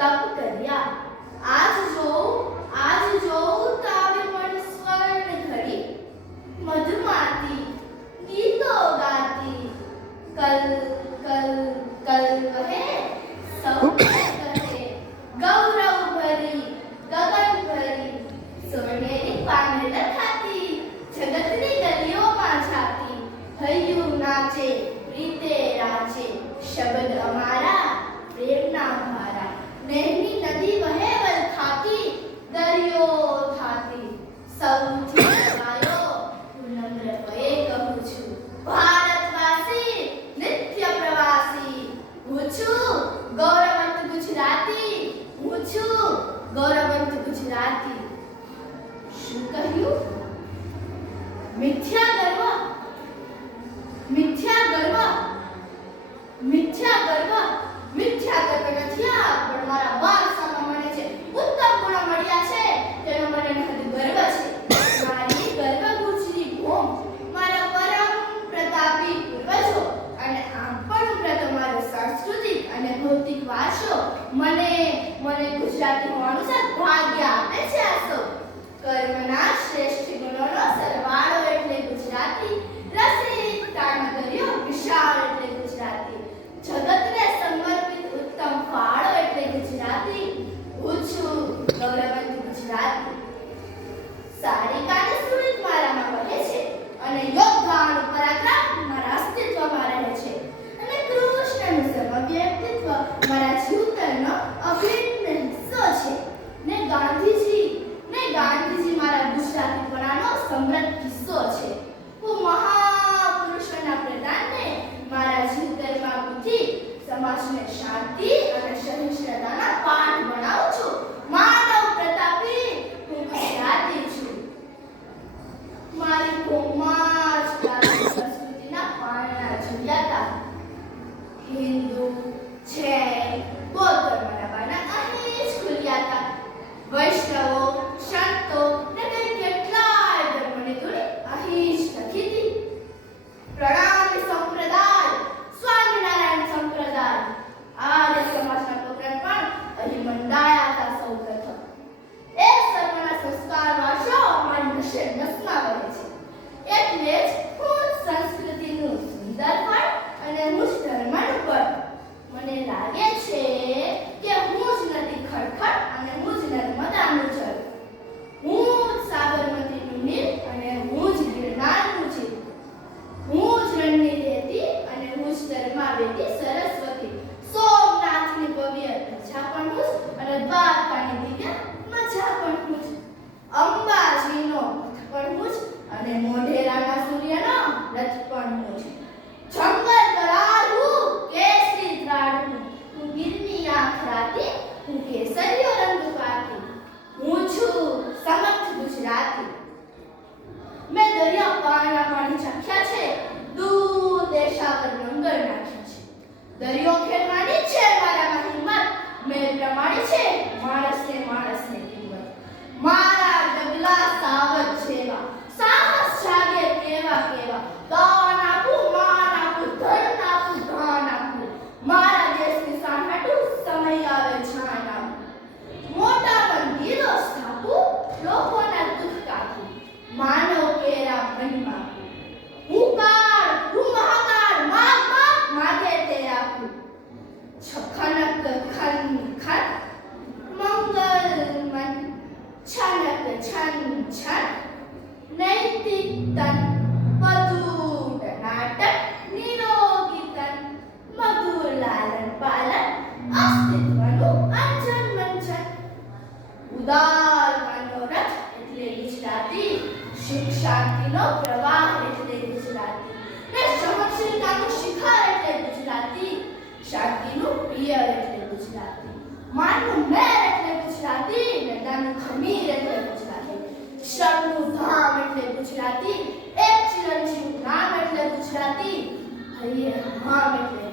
તપ કર્યા. આજ જોઉં આજ જોઉં તાવે પણ સ્વર્ણ ઘડી મધમાતી, ગીતો ગાતી. કલ કલ કલ વહે સૌ મિથ્યા આ, પણ મારા મને સાંસ્કૃતિક અને ભૌતિક વારસો મને મને ગુજરાતી માણસ સદભાગ્ય આપે છે આ સૌ. કર્મના શ્રેષ્ઠ mandar દરિયો ખેડવાની છે મારામાં હિંમત. મેં પ્રમાણે છે માણસ માણસને માણસને કિંમત મા સુખ શાંતિનો પ્રવાહ એટલે ગુજરાતી. ને સહનશીલતાનું શિખર એટલે ગુજરાતી. શાંતિનું પિયર એટલે ગુજરાતી. માનનું મેર એટલે ગુજરાતી. ને દાનું ખમીર એટલે ગુજરાતી. શ્રમનું ધામ એટલે ગુજરાતી. એક ચિરંજીવ નામ એટલે ગુજરાતી. હૈયે હામ એટલે